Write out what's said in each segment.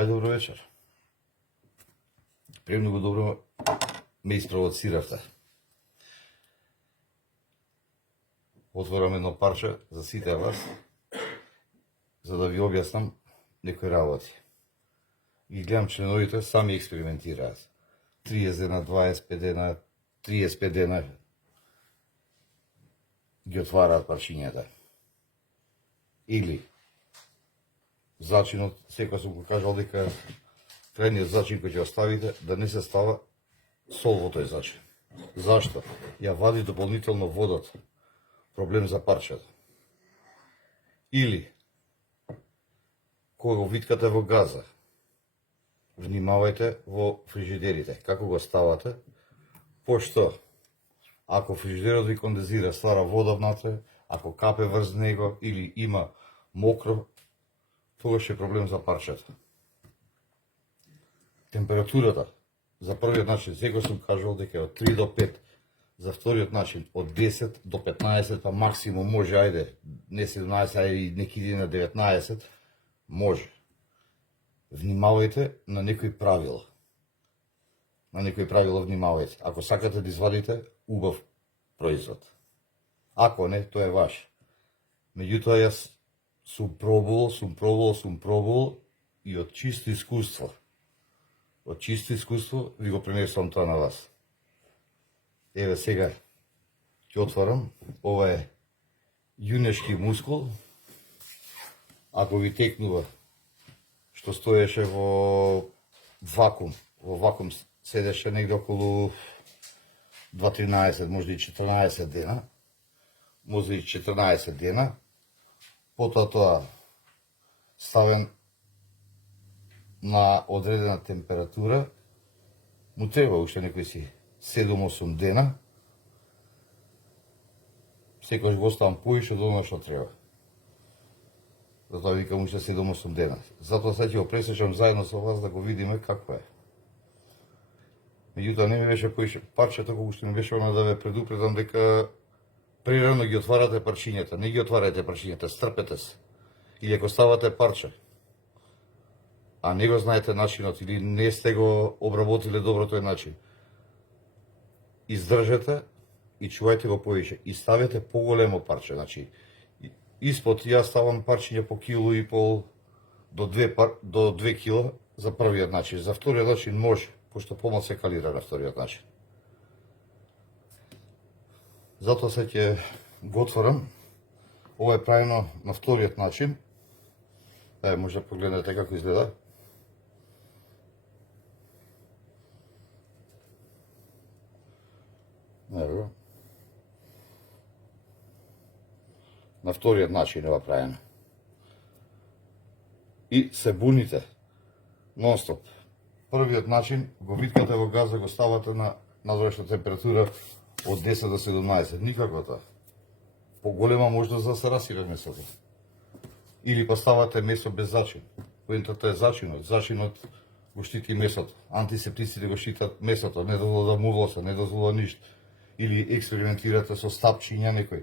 Ајде, добро вечер. Премногу добро ме испровоциравте. Отворам едно парче за сите вас, за да ви објаснам некои работи. Ги гледам членовите, сами експериментираат. 30 дена, 25 дена, 35 дена ги отвараат парчињата. Или зачинот, секој сум го кажал дека крајниот зачин кој ќе оставите да не се става сол во тој зачин. Зашто? Ја вади дополнително водот. Проблем за парчето. Или кога го виткате во газа, внимавајте во фрижидерите. Како го ставате? Пошто ако фрижидерот ви кондензира, ствара вода внатре, ако капе врз него или има мокро, тогаш е проблем за парчето. Температурата за првиот начин, секој сум кажал дека е од 3 до 5, за вториот начин од 10 до 15, па максимум може, ајде, не 17, ајде и неки ден на 19, може. Внимавајте на некои правила. На некои правила внимавајте. Ако сакате да извадите убав производ. Ако не, тоа е ваш. Меѓутоа, јас сум пробувал и од чисто искуство ви го пренесувам тоа на вас. Еве сега ќе отворам. Ова е јунешки мускул. Ако ви текнува, што стоеше во вакуум седеше негде околу 2-13, може и 14 дена. Може и 14 дена. Потоа тоа ставен на одредена температура, му треба уште некои си 7-8 дена. Секојаш го оставам поише до оно што треба. Затоа викам уште 7-8 дена. Затоа сега ќе го пресечам заедно со вас да го видиме како е. Меѓутоа не ми беше поише парчето, кога уште ми беше оно да ве предупредам дека прерано ги отварате парчињата. Не ги отварате парчињата, стрпете се. Или ако ставате парче, а не го знаете начинот или не сте го обработиле добро тој начин, издржете и чувајте го поише. И ставете поголемо парче. Значи, испод јас ставам парчиња по кило и пол до 2 кила за првиот начин. За вториот начин може, пошто помал се калира на вториот начин. Затоа се ќе го отворам. Ова е правено на вториот начин. Може да погледнете како изгледа. Ево. На вториот начин ова правено. И се буните нон-стоп. Првиот начин го виткате во газа, го ставате на надворешна температура од 10 до 17. Никако тоа. Поголема можност да се расира месото. Или поставате месо без зачин. Поентата е зачинот. Зачинот го штити месото. Антисептиците го штитат месото. Не дозвола да мувоса, не дозвола ништо. Или експериментирате со стапчиња некој.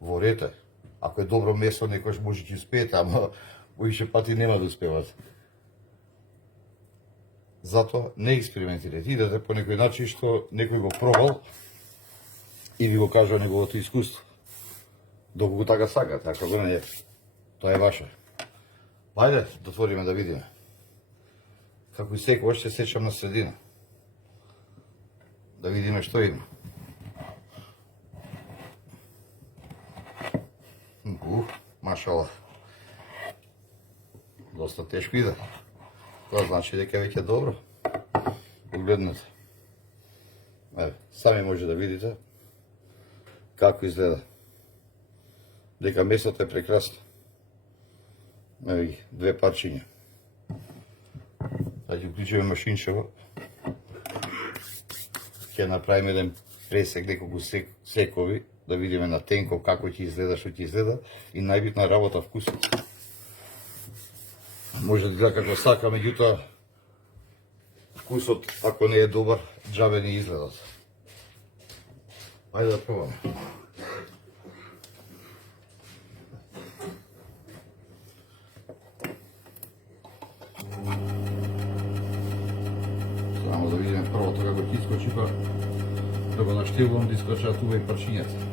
Ворете. Ако е добро месо, некојаш може ќе успеете, ама поише пати нема да успевате. Затоа не експериментирате. Идете по некој начин што некој го пробал и ви го кажа неговото искуство. Доколку така сакате, ако го не, тоа е ваше. Ајде, да отвориме да видиме. Како и секојаш се сечам на средина. Да видиме што има. Машала. Доста тешко иде. Тоа значи дека веќе добро. Погледнете. Еве, сами може да видите како изгледа. Дека месото е прекрасно. Еве ги, две парчиња. Сега ќе уклучиме машинчево. Ќе направиме еден пресек, неколку секови, да видиме на тенко како ќе изгледа, што ќе изгледа, и најбитна работа вкусот. Може да изгледа како сака, меѓутоа вкусот, ако не е добар, џабе не изгледат. Ајде да пробаме. прво така го ќе искочи, па да го наштилувам да искочат ува и парчињата.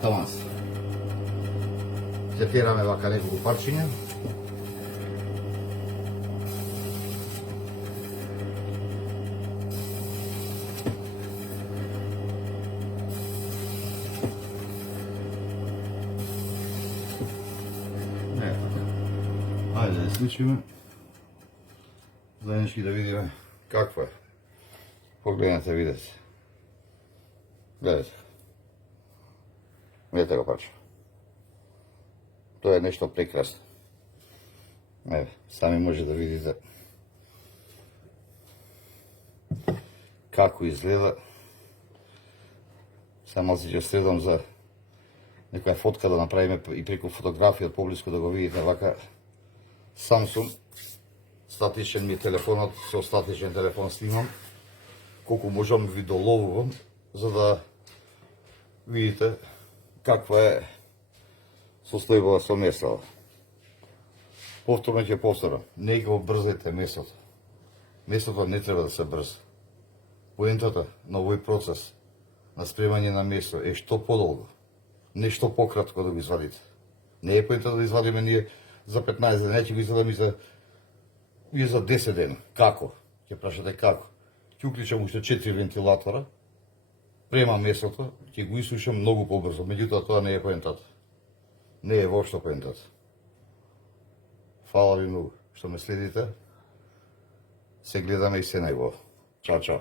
Тамас. Ќе тераме вака неколку парчиња. Ајде да исклучиме. Заеднички да видиме какво е. Погледнете, видете. Гледайте. Видете го парче. Тоа е нешто прекрасно. Еве, сами може да видите како изгледа. Само си ќе следам за некоја фотка да направиме и преку фотографија поблиску да го видите вака. Samsung, статичен ми е телефонот, со статичен телефон снимам, колку можам ви доловувам, за да видите каква е состојбава со месото. Повторно ќе повторам, не го брзајте месото. Месото не треба да се брза. Поентата на овој процес на спремање на месо е што подолго, не што пократко да го извадите. Не е поентата да извадиме ние за 15 дена, ќе го извадам и за 10 дена. Како? Ќе прашате како? Ќе уклучам уште 4 вентилатора, премам месото, ќе го исушам многу побрзо. Меѓутоа тоа не е поентата. Не е воопшто поентата. Фала ви многу што ме следите. Се гледаме и се најубаво. Чао, чао.